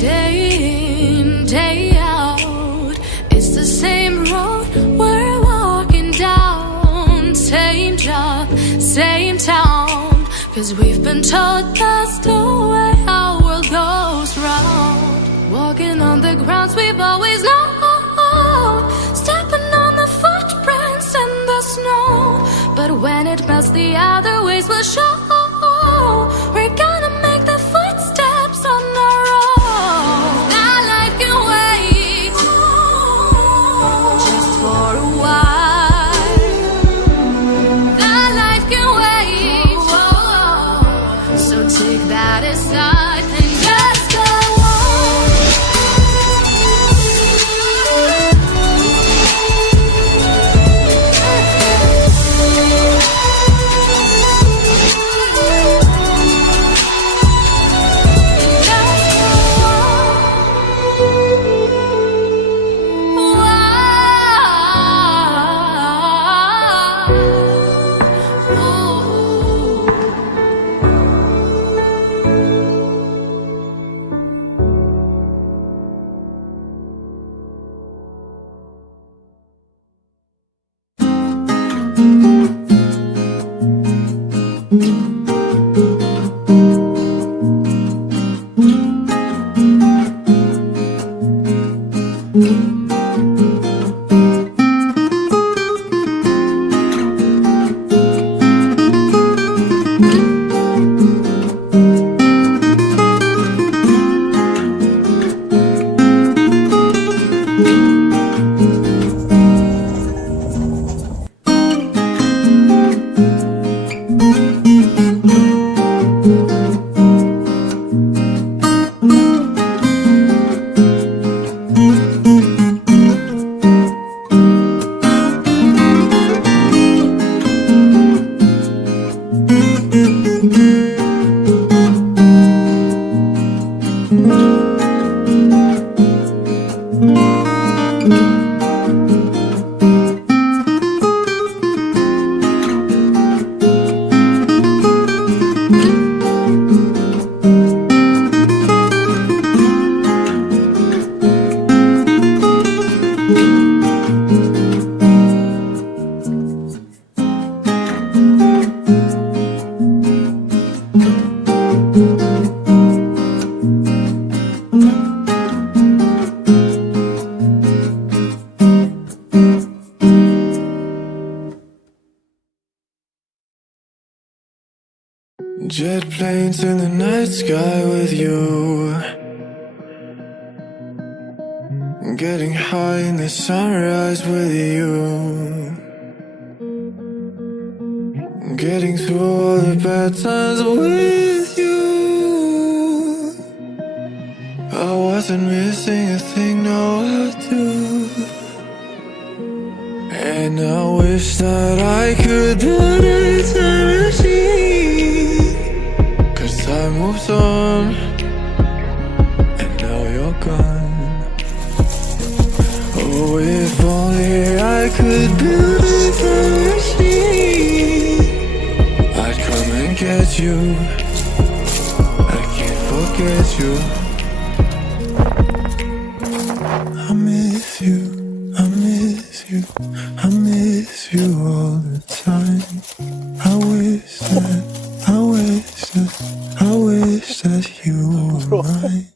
Day in, day out, it's the same road we're walking down. Same job, same town, 'cause we've been told that's the way our world goes round. Walking on the grounds we've always known, stepping on the footprints in the snow. But when it melts, the other ways will show. We're gonna make the footsteps on our own. That life can wait just for a while. That life can wait, so take that aside and just go on. Jet planes in the night sky with you, getting high in the sunrise with you, getting through all the bad times with you. I wasn't missing a thing, no I do. And I wish that I could build a time machine, 'cause time moves on, and now you're gone. Oh, if only I could build a time machine, I'd come and get you. I can't forget you. I miss you, I miss you, I miss you all the time. I wish that you were mine.